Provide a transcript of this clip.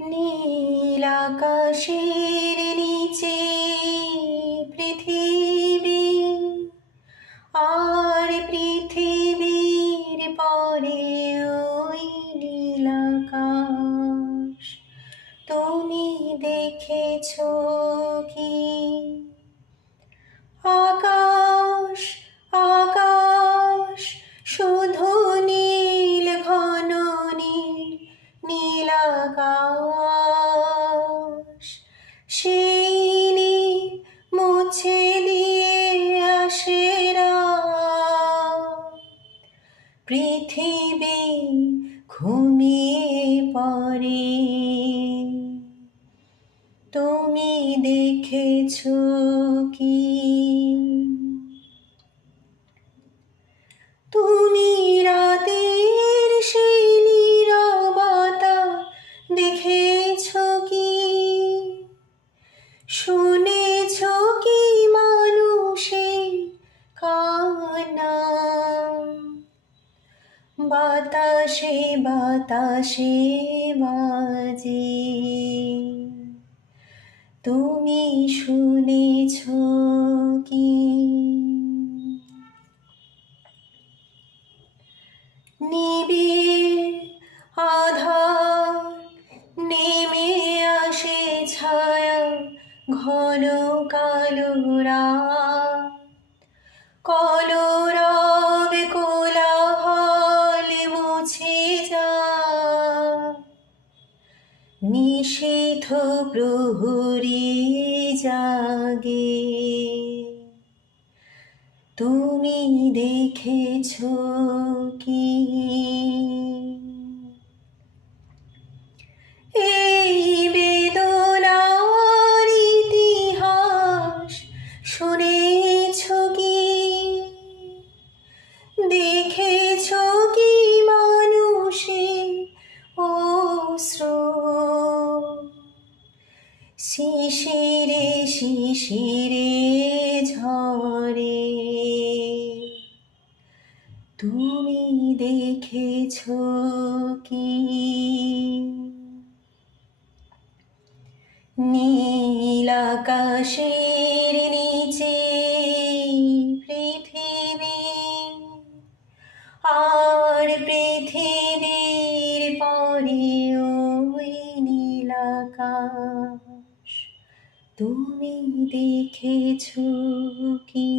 নীল আকাশের নিচে পৃথিবী, আর পৃথিবীর পরে ওই নীল আকাশ। তুমি দেখেছো কি? আকাশ আকাশ শুধু নীল, ঘন নীল, নীল আকাশ। সেই নীল মুছে দিয়ে আসে রাত, পৃথিবী ঘুমিয়ে পড়ে। তুমি দেখেছো কি? তুমি রাতের সেই নীরবতা দেখেছো কি? শুনেছো কি মানুষের কান্না? বাতাসে বাতাসে বাজে, তুমি শুনেছো কি? নিবিড় আধার নেমে আসে ছায়া, ঘন কালো রাত। কলরব কোলাহল মুছে যায়, নিশীথ প্রহরী জাগে। তুমি দেখেছো কি? এই বেদনার ইতিহাস শুনেছো কি? দেখেছো কি মানুষের অশ্রু? শিশিরে শিশিরে ঝরে, তুমি দেখেছো কি? নীল আকাশের নিচে পৃথিবী, আর পৃথিবীর পরে ওই নীল আকাশ। তুমি দেখেছো কি?